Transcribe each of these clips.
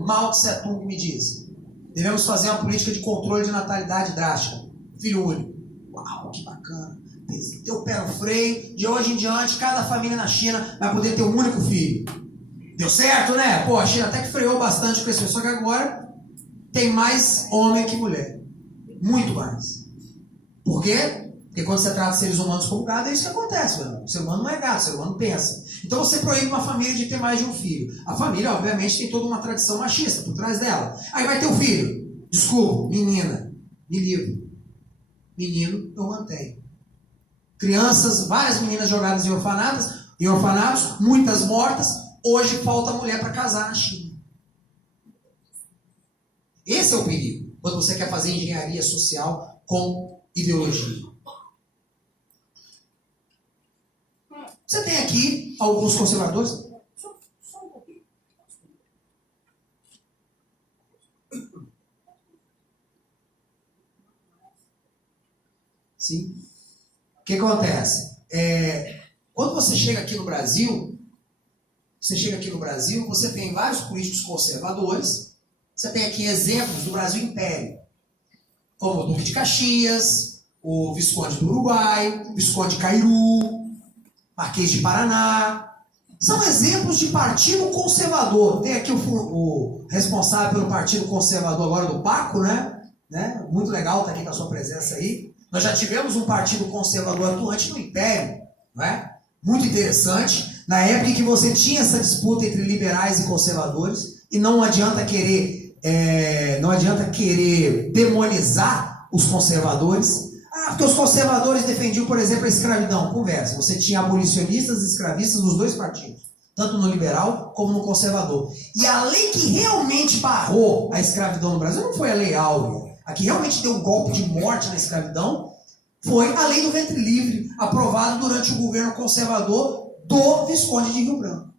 Mao Tse Tung me diz: devemos fazer uma política de controle de natalidade drástica. Filho único. Uau, que bacana. Deu pé no freio. De hoje em diante, cada família na China vai poder ter um único filho. Deu certo, né? Pô, a China até que freou bastante com isso. Só que agora tem mais homem que mulher. Muito mais. Por quê? Porque quando você trata seres humanos como gado, é isso que acontece, meu irmão. O ser humano não é gado, o ser humano pensa. Então você proíbe uma família de ter mais de um filho. A família, obviamente, tem toda uma tradição machista por trás dela. Aí vai ter um filho. Desculpa, menina, me livro. Menino, eu mantenho. Crianças, várias meninas jogadas em orfanatos, muitas mortas. Hoje falta mulher para casar na China. Esse é o perigo, quando você quer fazer engenharia social com ideologia. Você tem aqui alguns conservadores. Só um pouquinho. Sim. O que acontece? Quando você chega aqui no Brasil, você tem vários políticos conservadores. Você tem aqui exemplos do Brasil Império, como o Duque de Caxias, o Visconde do Uruguai, o Visconde de Cairu, Marquês de Paraná. São exemplos de partido conservador. Tem aqui o responsável pelo partido conservador agora do Paco, né? Muito legal estar aqui com a sua presença aí. Nós já tivemos um partido conservador atuante no Império, não é? Muito interessante. Na época em que você tinha essa disputa entre liberais e conservadores, e não adianta querer demonizar os conservadores. Porque os conservadores defendiam, por exemplo, a escravidão. Conversa. Você tinha abolicionistas e escravistas nos dois partidos, tanto no liberal como no conservador. E a lei que realmente barrou a escravidão no Brasil não foi a Lei Áurea. A que realmente deu um golpe de morte na escravidão foi a Lei do Ventre Livre, aprovada durante o governo conservador do Visconde de Rio Branco.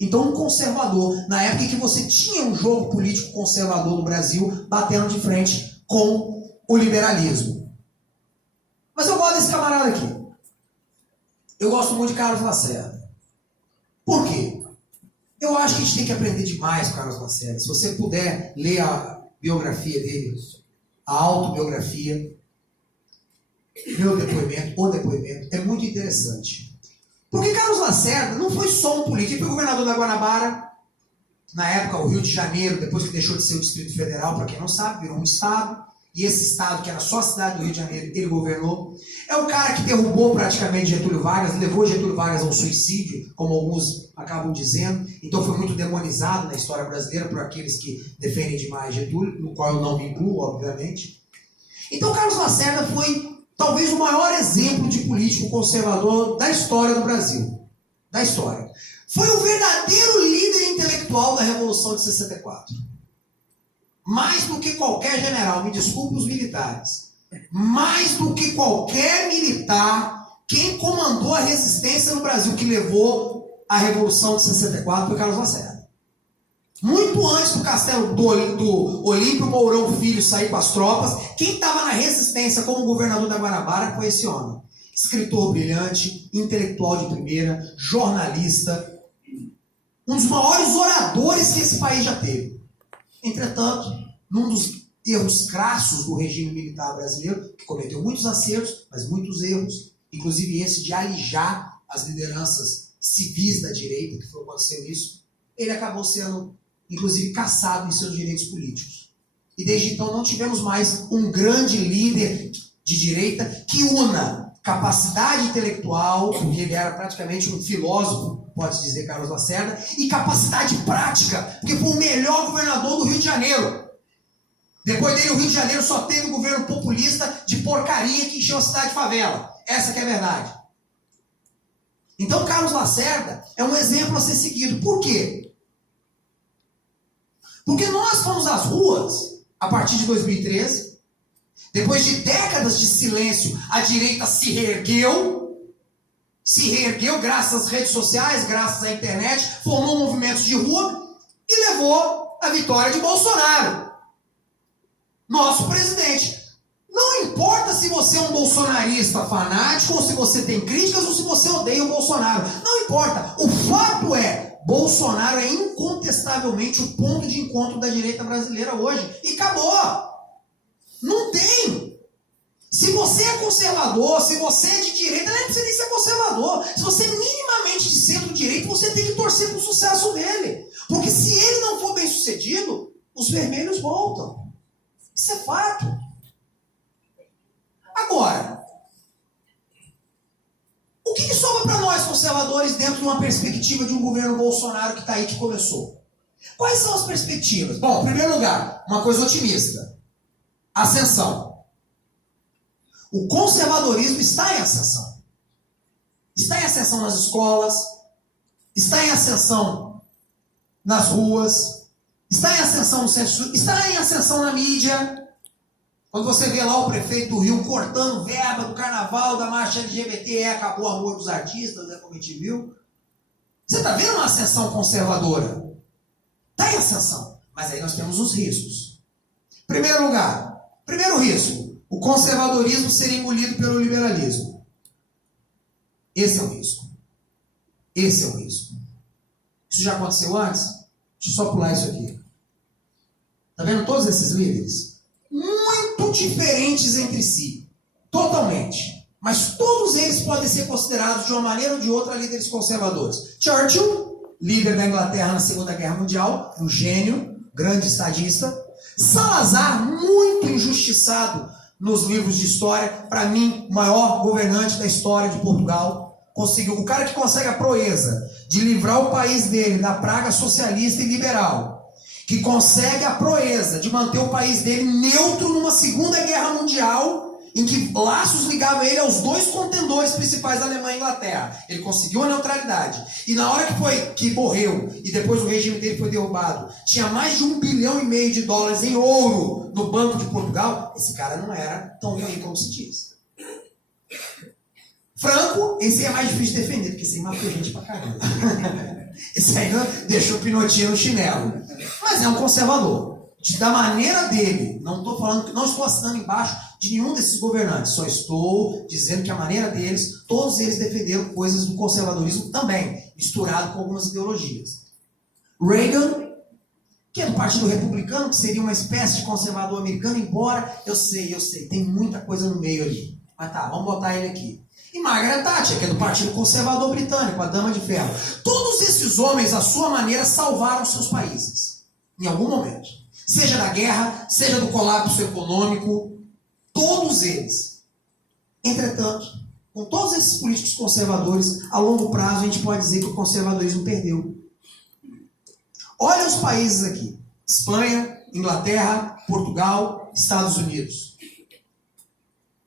Então, um conservador, na época em que você tinha um jogo político conservador no Brasil, batendo de frente com o liberalismo. Mas eu gosto desse camarada aqui. Eu gosto muito de Carlos Lacerda. Por quê? Eu acho que a gente tem que aprender demais com Carlos Lacerda. Se você puder ler a biografia dele, a autobiografia, o depoimento, é muito interessante. Porque Carlos Lacerda não foi só um político, ele foi governador da Guanabara, na época o Rio de Janeiro, depois que deixou de ser o Distrito Federal, para quem não sabe, virou um estado, e esse estado, que era só a cidade do Rio de Janeiro, ele governou. É o cara que derrubou praticamente Getúlio Vargas, levou Getúlio Vargas ao suicídio, como alguns acabam dizendo. Então foi muito demonizado na história brasileira por aqueles que defendem demais Getúlio, no qual eu não me incluo, obviamente. Então Carlos Lacerda foi talvez o maior exemplo de político conservador da história do Brasil. Da história. Foi o verdadeiro líder intelectual da Revolução de 64. Mais do que qualquer general, me desculpe os militares, mais do que qualquer militar, quem comandou a resistência no Brasil que levou a Revolução de 64 foi Carlos Lacerda. Muito antes do castelo do Olímpio Mourão Filho sair com as tropas, quem estava na resistência como governador da Guanabara foi esse homem. Escritor brilhante, intelectual de primeira, jornalista, um dos maiores oradores que esse país já teve. Entretanto, num dos erros crassos do regime militar brasileiro, que cometeu muitos acertos, mas muitos erros, inclusive esse de alijar as lideranças civis da direita, que foi o que aconteceu isso, ele acabou sendo, inclusive, cassado em seus direitos políticos. E desde então não tivemos mais um grande líder de direita que una capacidade intelectual, porque ele era praticamente um filósofo, pode-se dizer, Carlos Lacerda, e capacidade prática, porque foi o melhor governador do Rio de Janeiro. Depois dele, o Rio de Janeiro só teve um governo populista de porcaria que encheu a cidade de favela. Essa que é a verdade. Então, Carlos Lacerda é um exemplo a ser seguido. Por quê? Porque nós fomos às ruas, a partir de 2013, depois de décadas de silêncio, a direita se reergueu graças às redes sociais, graças à internet, formou movimentos de rua e levou a vitória de Bolsonaro, nosso presidente. Não importa se você é um bolsonarista fanático, ou se você tem críticas, ou se você odeia o Bolsonaro. Não importa. O fato é, Bolsonaro é incontestavelmente o ponto de encontro da direita brasileira hoje. E acabou. Não tem. Se você é conservador, se você é de direita, não precisa nem ser conservador. Se você é minimamente de centro-direita, você tem que torcer para o sucesso dele. Porque se ele não for bem sucedido, os vermelhos voltam. Isso é fato. Agora, o que sobra para nós conservadores dentro de uma perspectiva de um governo Bolsonaro que está aí, que começou? Quais são as perspectivas? Bom, em primeiro lugar, uma coisa otimista. Ascensão. O conservadorismo está em ascensão. Está em ascensão nas escolas, está em ascensão nas ruas, está em ascensão no centro, está em ascensão na mídia. Quando você vê lá o prefeito do Rio cortando verba do carnaval, da marcha LGBT, acabou a rua dos artistas, né, como a gente viu. Você está vendo uma ascensão conservadora? Está em ascensão. Mas aí nós temos os riscos. Primeiro lugar, primeiro risco, o conservadorismo ser engolido pelo liberalismo. Esse é o risco. Esse é o risco. Isso já aconteceu antes? Deixa eu só pular isso aqui. Está vendo todos esses líderes? Muito diferentes entre si. Totalmente. Mas todos eles podem ser considerados, de uma maneira ou de outra, líderes conservadores. Churchill, líder da Inglaterra na Segunda Guerra Mundial, um gênio, grande estadista. Salazar, muito injustiçado nos livros de história, para mim, o maior governante da história de Portugal. Conseguiu, o cara que consegue a proeza de livrar o país dele da praga socialista e liberal, que consegue a proeza de manter o país dele neutro numa Segunda Guerra Mundial, em que laços ligavam ele aos dois contendores principais da Alemanha e Inglaterra. Ele conseguiu a neutralidade. E na hora que morreu, e depois o regime dele foi derrubado, tinha mais de $1,5 bilhão de dólares em ouro no Banco de Portugal. Esse cara não era tão ruim como se diz. Franco, esse é mais difícil de defender, porque esse aí matou gente pra caramba. Esse aí deixou Pinotinho no chinelo. Mas é um conservador. Da maneira dele, não estou assinando embaixo de nenhum desses governantes, só estou dizendo que a maneira deles, todos eles defenderam coisas do conservadorismo também, misturado com algumas ideologias. Reagan, que é do Partido Republicano, que seria uma espécie de conservador americano, embora, eu sei, tem muita coisa no meio ali. Mas tá, vamos botar ele aqui. E Margaret Thatcher, que é do Partido Conservador Britânico, a Dama de Ferro. Todos esses homens, à sua maneira, salvaram seus países. Em algum momento. Seja da guerra, seja do colapso econômico. Todos eles. Entretanto, com todos esses políticos conservadores, a longo prazo a gente pode dizer que o conservadorismo perdeu. Olha os países aqui. Espanha, Inglaterra, Portugal, Estados Unidos.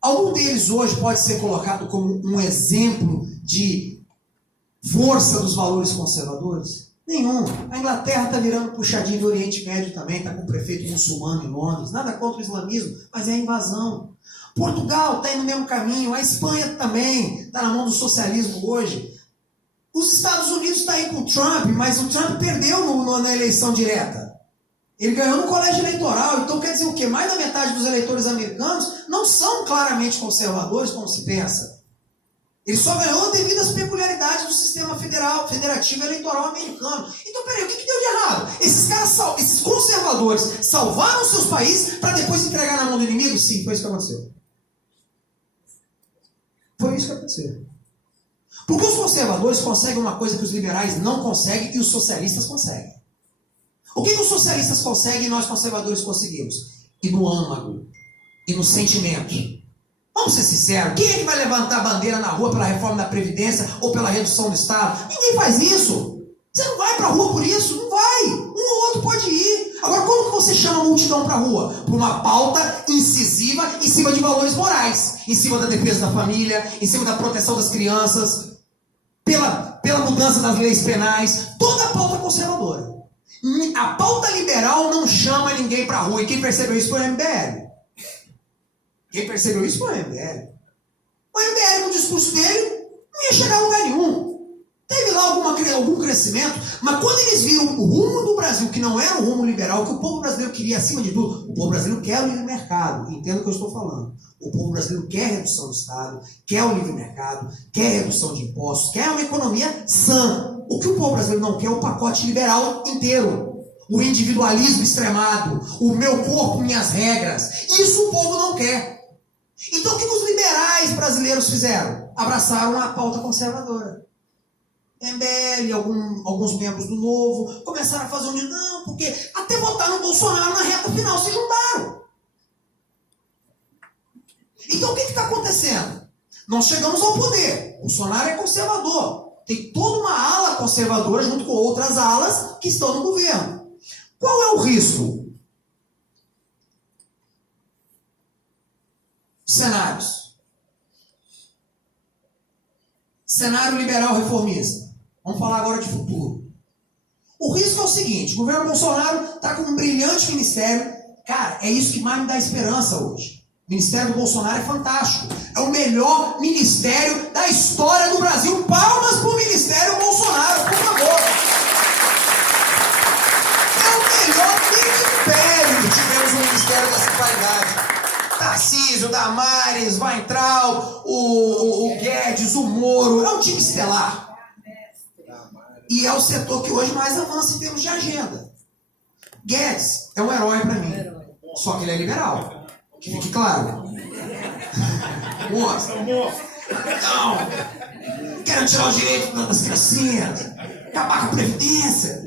Algum deles hoje pode ser colocado como um exemplo de força dos valores conservadores? Nenhum. A Inglaterra está virando puxadinho do Oriente Médio também, está com o prefeito muçulmano em Londres. Nada contra o islamismo, mas é a invasão. Portugal está indo no mesmo caminho, a Espanha também está na mão do socialismo hoje. Os Estados Unidos estão aí com o Trump, mas o Trump perdeu na eleição direta. Ele ganhou no colégio eleitoral, então quer dizer o quê? Mais da metade dos eleitores americanos não são claramente conservadores, como se pensa. Ele só ganhou devido às peculiaridades do sistema federativo eleitoral americano. Então, peraí, o que deu de errado? Esses conservadores salvaram seus países para depois entregar na mão do inimigo? Sim, foi isso que aconteceu. Foi isso que aconteceu. Porque os conservadores conseguem uma coisa que os liberais não conseguem e os socialistas conseguem. O que os socialistas conseguem e nós conservadores conseguimos? E no âmago, e no sentimento. Vamos ser sinceros, quem é que vai levantar a bandeira na rua pela reforma da Previdência ou pela redução do Estado? Ninguém faz isso. Você não vai para a rua por isso, não vai. Um ou outro pode ir. Agora, como que você chama a multidão para a rua? Por uma pauta incisiva em cima de valores morais, em cima da defesa da família, em cima da proteção das crianças, pela mudança das leis penais, toda a pauta conservadora. A pauta liberal não chama ninguém para a rua. E quem percebeu isso foi o MBL. Quem percebeu isso foi o MBL. O MBL, no discurso dele, não ia chegar a lugar nenhum. Teve lá algum crescimento, mas quando eles viram o rumo do Brasil, que não era o rumo liberal, que o povo brasileiro queria acima de tudo, o povo brasileiro quer o livre mercado, entenda o que eu estou falando. O povo brasileiro quer redução do Estado, quer o livre mercado, quer redução de impostos, quer uma economia sã. O que o povo brasileiro não quer é o pacote liberal inteiro. O individualismo extremado. O meu corpo, minhas regras. Isso o povo não quer. Então o que os liberais brasileiros fizeram? Abraçaram a pauta conservadora. MBL, alguns membros do Novo, começaram a fazer um não, porque até votar no Bolsonaro na reta final se juntaram. Então o que está acontecendo? Nós chegamos ao poder. Bolsonaro é conservador. Tem toda uma ala conservadora junto com outras alas que estão no governo. Qual é o risco? Cenários. Cenário liberal reformista. Vamos falar agora de futuro. O risco é o seguinte: o governo Bolsonaro está com um brilhante ministério. Cara, é isso que mais me dá esperança hoje. O ministério do Bolsonaro é fantástico. É o melhor ministério da história do Brasil. Palmas para o ministério Bolsonaro, por favor. É o melhor ministério que tivemos no Ministério dessa qualidade. Tarcísio, Damares, Weintraub, o Guedes, o Moro. É um time estelar. E é o setor que hoje mais avança em termos de agenda. Guedes é um herói para mim. Só que ele é liberal. Que fique claro. Moça. Não. Quero tirar o direito das criancinhas. Acabar com a Previdência.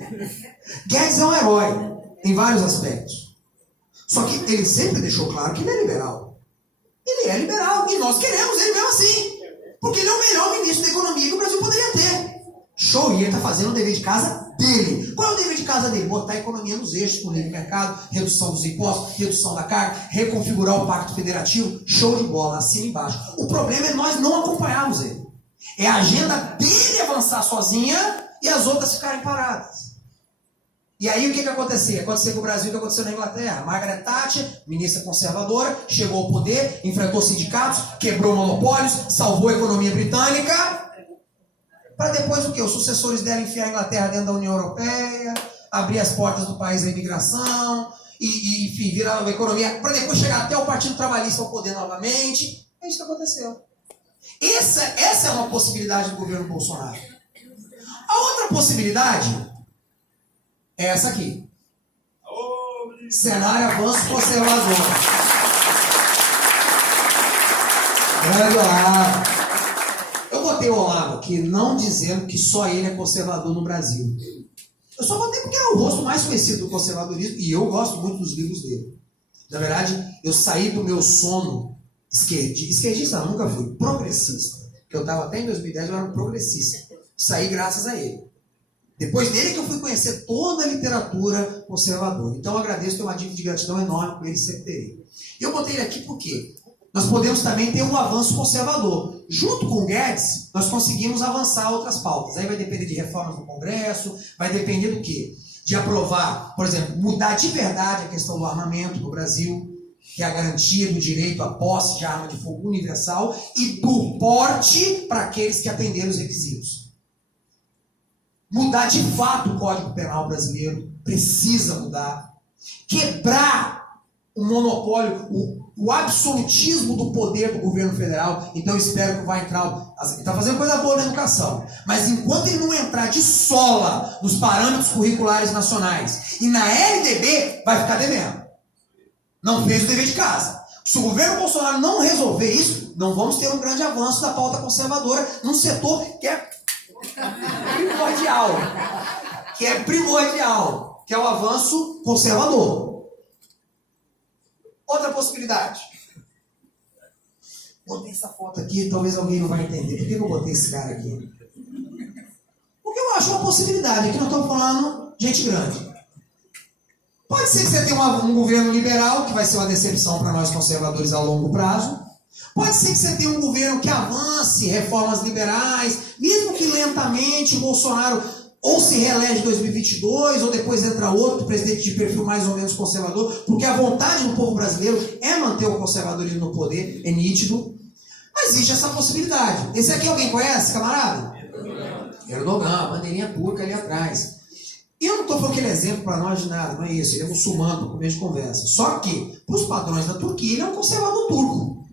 Guedes é um herói. Em vários aspectos. Só que ele sempre deixou claro que ele é liberal. Ele é liberal. E nós queremos ele mesmo assim. Porque ele é o melhor ministro da economia que o Brasil poderia ter. Show, e ele está fazendo o dever de casa dele. Qual é o dever de casa dele? Botar a economia nos eixos, com o livre mercado, redução dos impostos, redução da carga, reconfigurar o pacto federativo. Show de bola, acima e embaixo. O problema é nós não acompanharmos ele. É a agenda dele avançar sozinha e as outras ficarem paradas. E aí o que aconteceu? Aconteceu com o Brasil, o que aconteceu na Inglaterra. Margaret Thatcher, ministra conservadora, chegou ao poder, enfrentou sindicatos, quebrou monopólios, salvou a economia britânica. Para depois o quê? Os sucessores dela enfiar a Inglaterra dentro da União Europeia, abrir as portas do país à imigração, e enfim, virar a economia, para depois chegar até o Partido Trabalhista ao poder novamente. É isso que aconteceu. Essa é uma possibilidade do governo Bolsonaro. A outra possibilidade é essa aqui. Cenário avanço conservador. Grande Olavo. Eu botei o Olavo aqui não dizendo que só ele é conservador no Brasil. Eu só botei porque é o rosto mais conhecido do conservadorismo e eu gosto muito dos livros dele. Na verdade, eu saí do meu sono esquerdista, não, nunca fui, progressista. Porque eu estava até em 2010, eu era um progressista. Saí graças a ele. Depois dele que eu fui conhecer toda a literatura conservadora. Então eu agradeço, tenho uma dívida de gratidão enorme com ele, sempre terei. Eu botei ele aqui porque nós podemos também ter um avanço conservador. Junto com o Guedes, nós conseguimos avançar outras pautas. Aí vai depender de reformas no Congresso, vai depender do quê? De aprovar, por exemplo, mudar de verdade a questão do armamento no Brasil, que é a garantia do direito à posse de arma de fogo universal e do porte para aqueles que atenderam os requisitos. Mudar de fato o Código Penal brasileiro, precisa mudar. Quebrar o monopólio, o absolutismo do poder do governo federal. Então eu espero que o Weintraub está fazendo coisa boa na educação, mas enquanto ele não entrar de sola nos parâmetros curriculares nacionais e na LDB, vai ficar devendo. Não fez o dever de casa. Se o governo Bolsonaro não resolver isso, não vamos ter um grande avanço da pauta conservadora num setor que é primordial, que é o avanço conservador. Outra possibilidade. Botei essa foto aqui, talvez alguém não vai entender. Por que eu botei esse cara aqui? Porque eu acho uma possibilidade. Aqui nós estamos falando gente grande. Pode ser que você tenha um governo liberal, que vai ser uma decepção para nós conservadores a longo prazo. Pode ser que você tenha um governo que avance reformas liberais, mesmo que lentamente. O Bolsonaro ou se reelege em 2022, ou depois entra outro presidente de perfil mais ou menos conservador, porque a vontade do povo brasileiro é manter o conservadorismo no poder, é nítido. Mas existe essa possibilidade. Esse aqui alguém conhece, camarada? Erdogan, a bandeirinha turca ali atrás. E eu não estou falando aquele exemplo para nós de nada, não é isso. Ele é muçulmano, para começo de conversa. Só que, para os padrões da Turquia, ele é um conservador turco.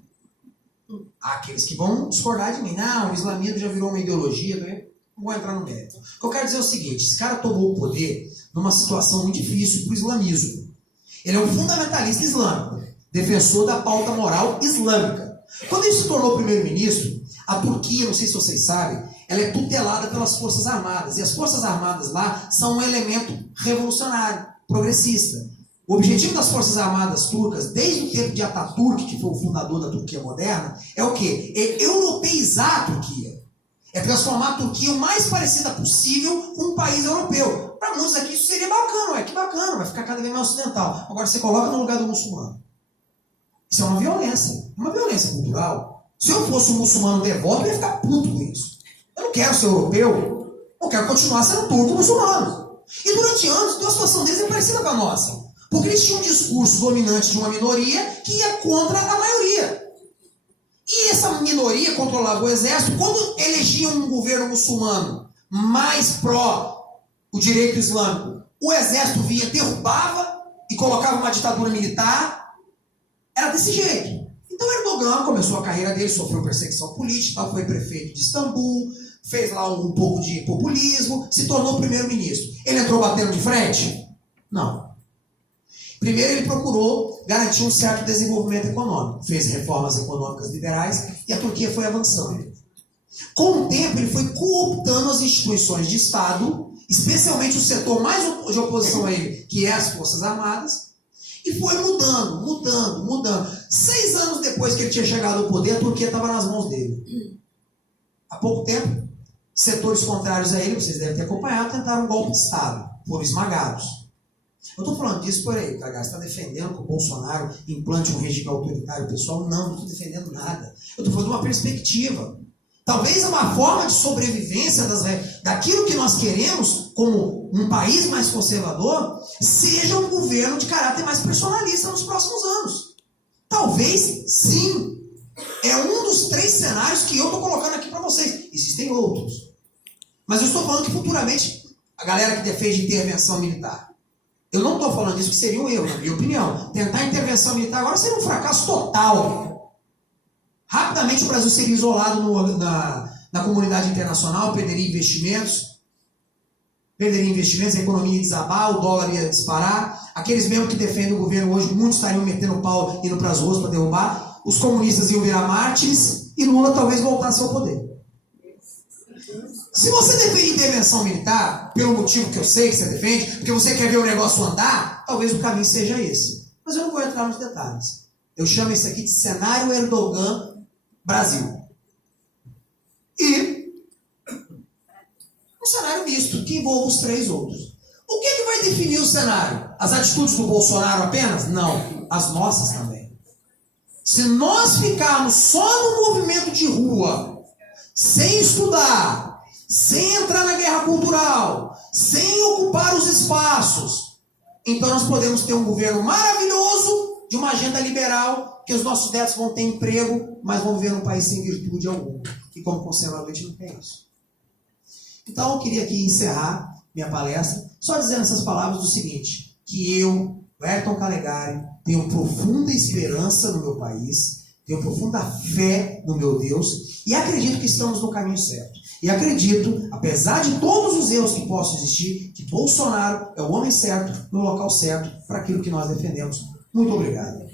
Há aqueles que vão discordar de mim. Não, o islamismo já virou uma ideologia, né? Não vou entrar no mérito. O que eu quero dizer é o seguinte: esse cara tomou o poder numa situação muito difícil para o islamismo. Ele é um fundamentalista islâmico, defensor da pauta moral islâmica. Quando ele se tornou primeiro-ministro, a Turquia, não sei se vocês sabem, ela é tutelada pelas Forças Armadas. E as Forças Armadas lá são um elemento revolucionário, progressista. O objetivo das Forças Armadas turcas, desde o tempo de Atatürk, que foi o fundador da Turquia moderna, é o quê? É europeizar a Turquia. É transformar a Turquia o mais parecida possível com um país europeu. Para muitos aqui isso seria bacana, que bacana, vai ficar cada vez mais ocidental. Agora você coloca no lugar do muçulmano. Isso é uma violência cultural. Se eu fosse um muçulmano devoto, eu ia ficar puto com isso. Eu não quero ser europeu, eu quero continuar sendo turco muçulmano. E durante anos, então, a situação deles é parecida com a nossa. Porque eles tinham um discurso dominante de uma minoria que ia contra a maioria. E essa minoria controlava o exército. Quando elegiam um governo muçulmano mais pró o direito islâmico, o exército vinha, derrubava e colocava uma ditadura militar. Era desse jeito. Então Erdogan começou a carreira dele, sofreu perseguição política, foi prefeito de Istambul, fez lá um pouco de populismo, se tornou primeiro-ministro. Ele entrou batendo de frente? Não. Primeiro ele procurou garantir um certo desenvolvimento econômico, fez reformas econômicas liberais e a Turquia foi avançando. Com o tempo ele foi cooptando as instituições de Estado, especialmente o setor mais de oposição a ele, que é as Forças Armadas, e foi mudando. 6 anos depois que ele tinha chegado ao poder, a Turquia estava nas mãos dele. Há pouco tempo, setores contrários a ele, vocês devem ter acompanhado, tentaram um golpe de Estado, foram esmagados. Eu estou falando disso por aí, tá? Você está defendendo que o Bolsonaro implante um regime autoritário pessoal? Não estou defendendo nada. Eu estou falando de uma perspectiva. Talvez uma forma de sobrevivência daquilo que nós queremos como um país mais conservador seja um governo de caráter mais personalista nos próximos anos. Talvez, sim. É um dos 3 cenários que eu estou colocando aqui para vocês. Existem outros. Mas eu estou falando que futuramente a galera que defende intervenção militar. Eu não estou falando isso que seria um erro, na minha opinião. Tentar intervenção militar agora seria um fracasso total. Rapidamente o Brasil seria isolado na comunidade internacional, perderia investimentos, a economia ia desabar, o dólar ia disparar. Aqueles mesmo que defendem o governo hoje, muitos estariam metendo o pau, indo para as ruas para derrubar. Os comunistas iam virar mártires e Lula talvez voltasse ao poder. Se você defende intervenção militar, pelo motivo que eu sei que você defende, porque você quer ver o negócio andar, talvez o caminho seja esse. Mas eu não vou entrar nos detalhes. Eu chamo isso aqui de cenário Erdogan Brasil. E um cenário misto, que envolve os 3 outros. O que vai definir o cenário? As atitudes do Bolsonaro apenas? Não. As nossas também. Se nós ficarmos só no movimento de rua, sem estudar, sem entrar na guerra cultural, sem ocupar os espaços, então nós podemos ter um governo maravilhoso, de uma agenda liberal, que os nossos netos vão ter emprego, mas vão viver num país sem virtude alguma. E como conservador a gente não tem isso. Então eu queria aqui encerrar minha palestra, só dizendo essas palavras do seguinte, que eu, Ayrton Calegari, tenho profunda esperança no meu país, tenho profunda fé no meu Deus, e acredito que estamos no caminho certo. E acredito, apesar de todos os erros que possam existir, que Bolsonaro é o homem certo, no local certo, para aquilo que nós defendemos. Muito obrigado.